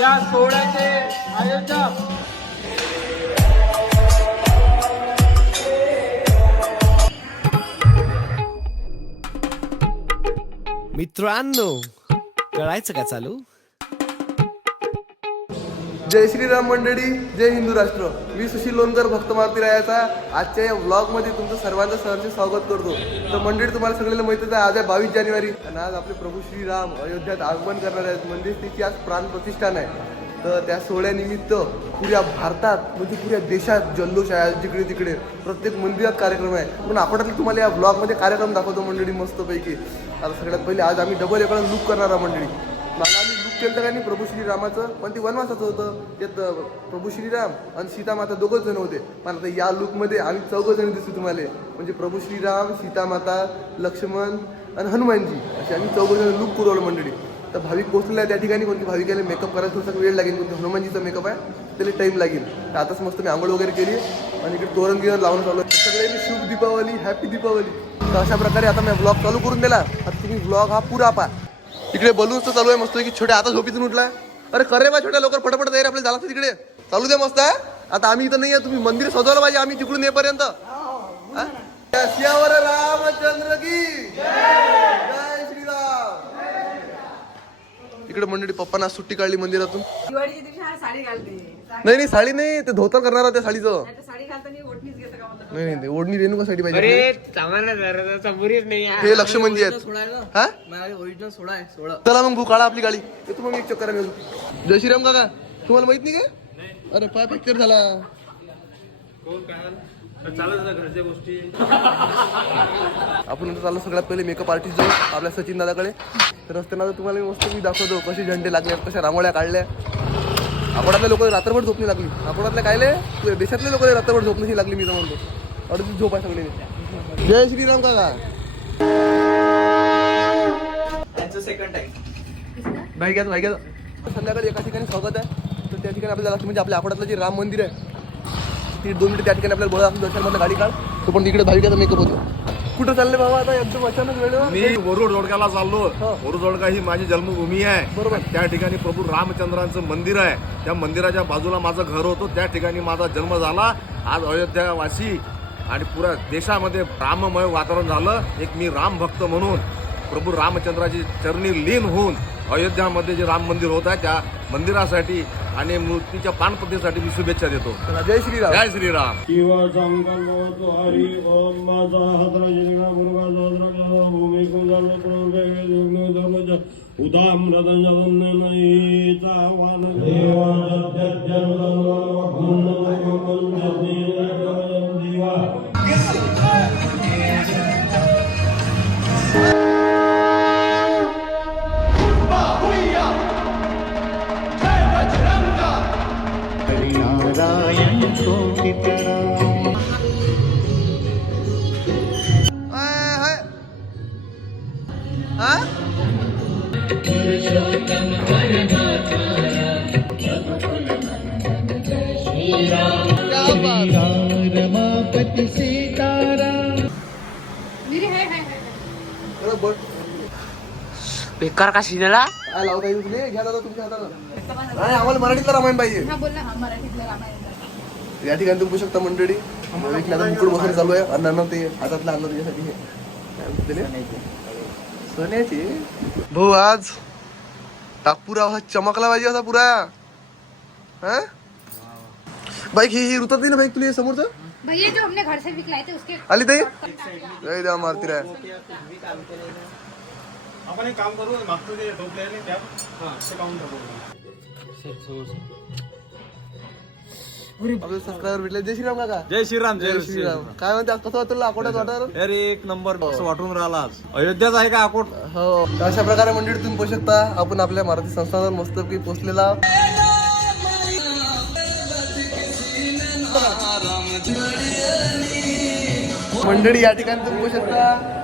या सोहळ्याचे आयोजक मित्रांनो कळायचं का चालू? जय श्रीराम मंडळी जय हिंदू राष्ट्र. मी सुशील लोणकर भक्त मारुती रायाचा आजच्या या ब्लॉगमध्ये तुमचं सर्वांचं सहर्ष स्वागत करतो. तर मंडळी तुम्हाला सगळ्यांना माहितीच आहे आज आहे बावीस जानेवारी. आणि आज आपले प्रभू श्रीराम अयोध्यात आगमन करणार आहेत. मंदिर तिची आज प्राण प्रतिष्ठान आहे. तर त्या सोहळ्यानिमित्त पुऱ्या भारतात म्हणजे पुऱ्या देशात जल्लोष आहे जिकडे तिकडे. प्रत्येक मंदिरात कार्यक्रम आहे. पण आपण तुम्हाला या ब्लॉगमध्ये कार्यक्रम दाखवतो मंडळी मस्तपैकी. आता सगळ्यात पहिले आज आम्ही डबल एकडं लुक करणार आहोत मंडळी. केलं तर प्रभू श्रीरामाचं पण ते वनवासाचं होतं. त्यात प्रभू श्रीराम आणि सीतामाता दोघंच जण होते. पण आता या लुकमध्ये आम्ही चौघं जण दिसतो तुम्हाला. म्हणजे प्रभू श्रीराम सीतामाता लक्ष्मण आणि हनुमानजी असे आम्ही चौघं जण लुक पुरवलं आलो मंडळी. तर भाविक पोहोचलेला आहे त्या ठिकाणी कोणती भाविकाला मेकअप करायला थोडासा वेळ लागेल. कोणती हनुमानजीचा मेकअप आहे त्याला टाईम लागेल. तर आताच मस्त मी आंघोळ वगैरे केली आणि इकडे तोरण गिरण लावून चालू सगळ्यांनी शुभ दीपावली हॅपी दीपावली. तर अशा प्रकारे आता मी ब्लॉग चालू करून दिला. आता तुम्ही ब्लॉग हा पुरा पा इकडे बलून्स तर चालू आहे मस्त की छोट्या आता झोपीतून उठलाय. अरे खरे बा छोट्या लवकर फटाफट तयार आपल्याला झाला तिकडे. चालू दे मस्त आहे आता आम्ही इथं नाही तुम्ही मंदिर सजवलं पाहिजे आम्ही तिकडून येईपर्यंत. हा? सियावर रामचंद्र की जय श्रीराम. इकडे मंडळी पप्पांना सुट्टी काढली मंदिरातून. नाही नाही साडी नाही ते धोतर करणार त्या साडीचं. नाही का नाही नाही. ते ओढणी रेणुकासाठी पाहिजे. अरे चांगला जरा समोरच नाही आहे. हे लक्ष म्हणजे आहेत. हा? ओरिजिनल सोडा आहे सोडा. चला मग भू काढा आपली गाडी. येतो मग एक चक्कर अजून. जय श्रीराम काका तुम्हाला माहीत नाही काय? अरे पाय फ्रॅक्चर झाला. आपण आता चाललो सगळ्यात पहिले मेकअप आर्टिस्ट जाऊ आपल्या सचिन दादाकडे. तर रस्त्यानं आता तुम्हाला मी मस्त मी दाखवतो कसे झंडे लागले कशा रांगोळ्या काढल्या आपणातल्या लोक रात्रभर झोपणी लागली. आपणातल्या कायले? तुझ्या देशातले लोक रात्रभर झोपण्याची लागली मी तर म्हणतो. अडीच झोप आहे सगळे जय श्रीराम काका. भाई घ्या भाई घ्या. संध्याकाळी एका ठिकाणी स्वागत आहे. तर त्या ठिकाणी आपल्याला म्हणजे आपल्या आठवड्यातलं जे राम मंदिर आहे ती दोन मिनिटं त्या ठिकाणी आपल्याला बोला दर्शनमधलं गाडी काढ. तो पण तिकडे भाविकाचा मेकअप होतो. कुठं चालले बाबा आता? एकदम अचानक वेळ मी वरुड जोडक्याला चाललो. वरुड जोडका ही माझी जन्मभूमी आहे. बरोबर. त्या ठिकाणी प्रभू रामचंद्रांचं मंदिर आहे. त्या मंदिराच्या बाजूला माझं घर होतं. त्या ठिकाणी माझा जन्म झाला. आज अयोध्यावासी आणि पुऱ्या देशामध्ये राममय वातावरण झालं. एक मी राम भक्त म्हणून प्रभू रामचंद्राची चरणी लीन होऊन अयोध्यामध्ये जे राम मंदिर होत आहे त्या मंदिरासाठी आणि मूर्तीच्या पानपतीसाठी मी शुभेच्छा देतो. जय श्रीराम. जय श्रीराम. शिवा बेकार का शिजला काय लावता येईल तुले? घ्या दादा तुमच्या हातानं. नाही आम्हाला मराठीतलं रामायण पाहिजे. हा बोल ना हा मराठीतलं रामायण या ठिकाणी तुम्ही शकता मंडळी. मुकुट वगैरे चालू आहे. अण्णांना ते हातातलं आणलं तुझ्यासाठी हे. काय म्हणते त्याले? सोन्याची. भाऊ आज टाकपुरा हा चमकला पाहिजे असा पुरा. हा? बाईक ही ही रुतत नाही ना बाईक तुला समोरचं? भैया जो हमने घर से थे उसके आली ताई? जय मारती राय आपण एक काम करू मागचं ते टोपले आहे त्या ते काढून टाकू. सबस्क्रायबर भेटले. जय श्रीराम काका. जय श्रीराम जय श्रीराम. काय म्हणते आज कसं वाटलं अकोट्यात वाटावर अरे एक नंबर असं वाटून राहिला आज. अयोध्याच आहे का अकोट? हो. अशा प्रकारे मंडळी तुम्ही पाहू शकता आपण आपल्या मराठी संस्थानावर मस्तपैकी पोहोचलेला मंडळी या ठिकाणी तुम्ही पाहू शकता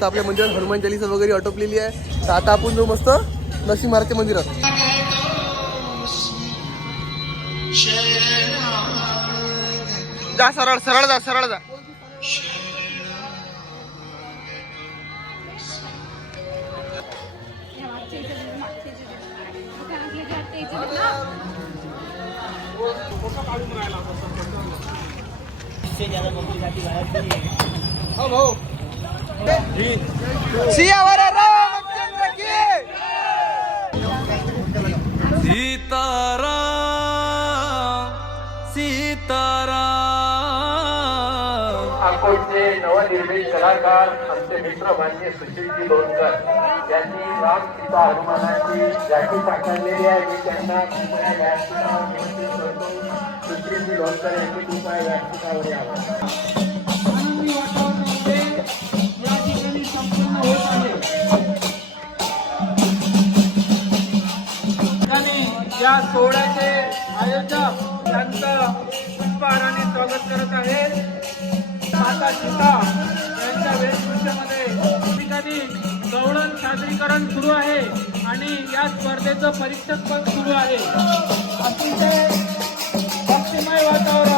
मस्त आपल्या मंदिरात हनुमान चालीसा वगैरे आटोपलेली आहे. तर आता आपण जाऊ मस्त नरसिंह मारते मंदिरात. जा सरळ सरळ जा सरळ जा. हो भाऊ रामचंद्र की अकोटचे नवनिर्मित कलाकार आमचे मित्र मान्य सुशीलजी लोणकर यांनी राम सीता हनुमानाची जाती साकारलेली आहे. मी त्यांना कृपया व्यासपीठावर सुशीलजी लोणकर यांनी कृपया व्यासपीठावर यावं पुष्पहाराने स्वागत करत आहेत. माता सीता यांच्या वेशभूषेमध्ये ठिकाणी गवळण सादरीकरण सुरू आहे आणि या स्पर्धेचं परीक्षक पण सुरू आहे. अतिशय भक्तिमय वातावरण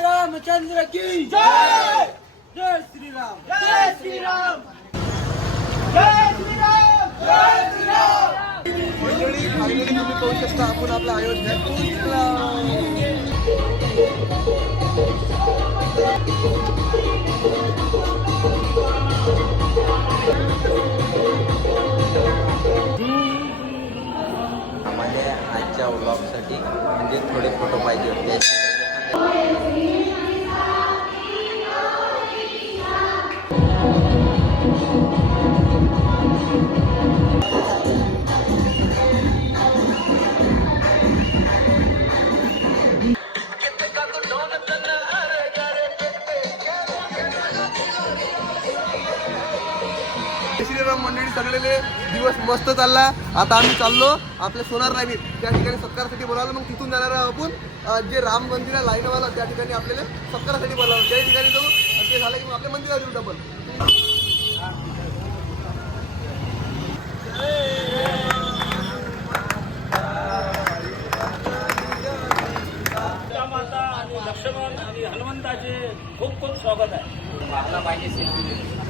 रामचंद्र की जय मंडळी फायनली तुम्ही पाहू शकता आपण आपला अयोध्या पोहोचला आजच्या व्लॉगसाठी म्हणजे थोडे फोटो पाहिजे होते. श्रीराम मंडळी सगळेले दिवस मस्त चालला. आता आम्ही चाललो आपल्या सोनार राणीत त्या ठिकाणी सत्कारासाठी बोलावलं. मग तिथून जाणार आहोत आपण जे राम मंदिर आहे लाईनवाला त्या ठिकाणी आपल्याला सत्कारासाठी बोलावलं. त्या ठिकाणी जाऊ आणि ते झालं की मग आपल्या मंदिरात येऊ आपण.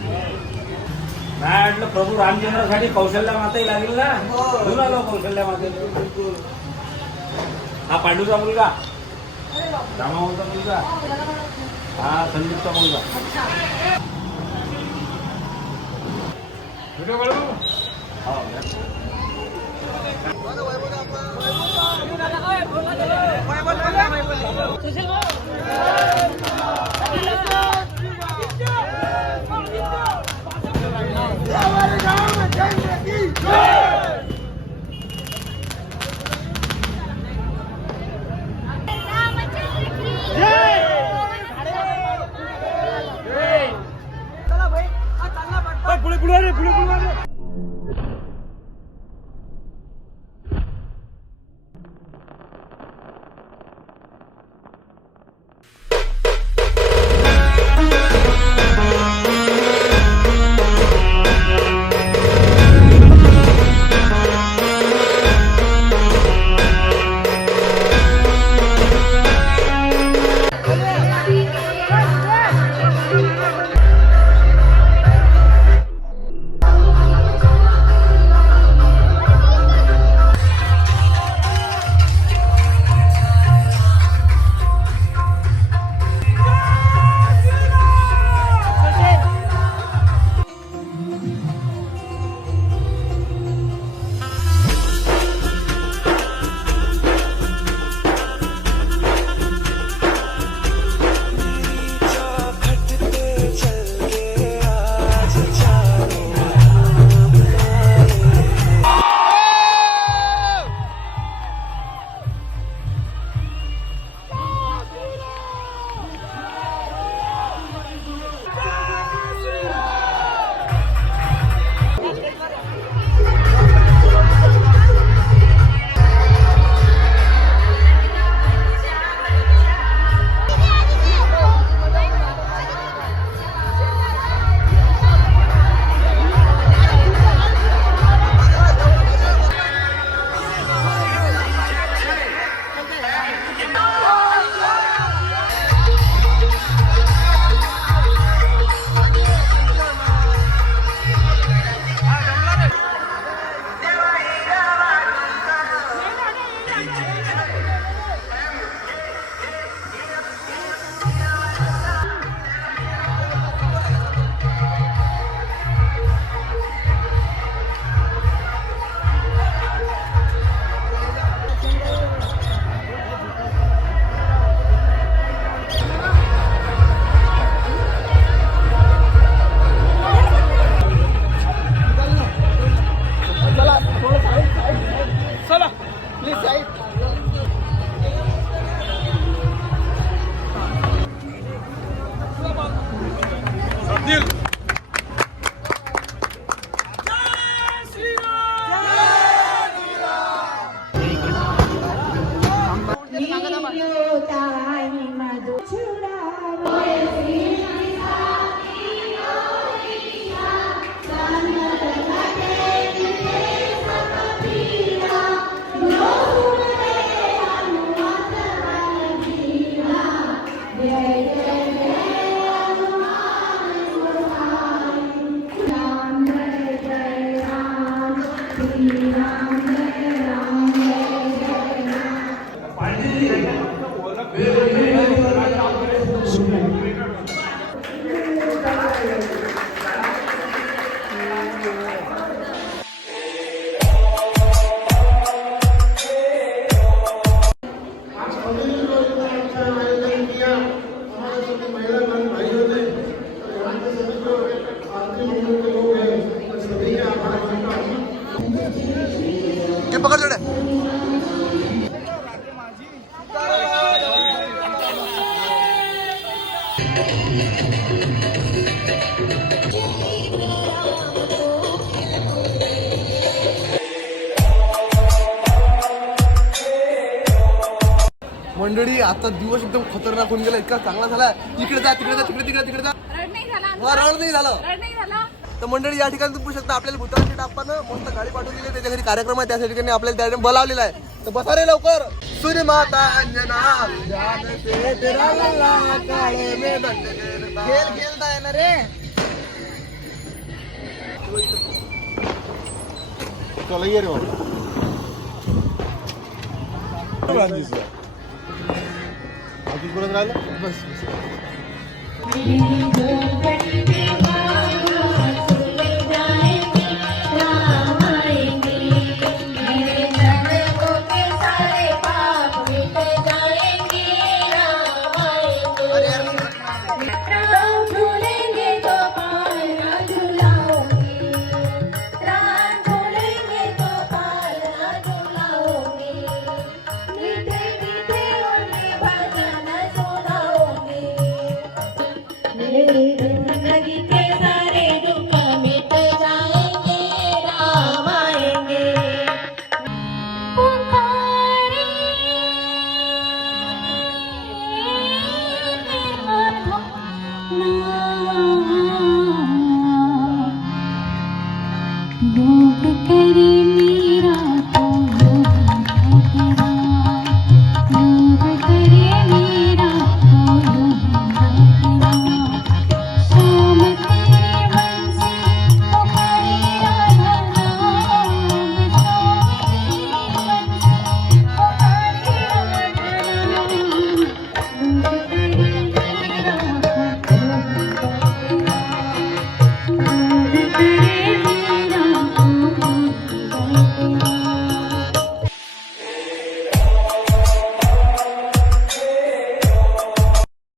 नाही म्हटलं प्रभू रामचंद्रासाठी कौशल्या मातेही लागेल ना घेऊन आलो कौशल्या माते. हा पांडूचा मुलगा. रामाभाऊचा मुलगा. हा संदीपचा मुलगा. हो Vô मंडळी आता दिवस एकदम खतरनाक होऊन गेला इतका चांगला झाला इकडे जा तिकडे जा तिकडे तिकडे तिकडे जा. रड नाही झाला वा, रड नाही झालं. रड नाही झाला. तर मंडळी या ठिकाणी तुम्ही पाहू शकता आपल्याला भूताची टाप्पानं मस्त गाडी पाठवून दिली. त्याच्या घरी कार्यक्रम आहे त्या ठिकाणी आपल्याला त्या ठिकाणी बोलावलेला आहे. तर बसा रे लवकर. सूर्य माता अंजना. ध्यान से तेरा लल्ला, काळे में दंड खेळता. खेळ खेळता येणार रे. चला ये रे बाबा. अजून परत राहिलं? बस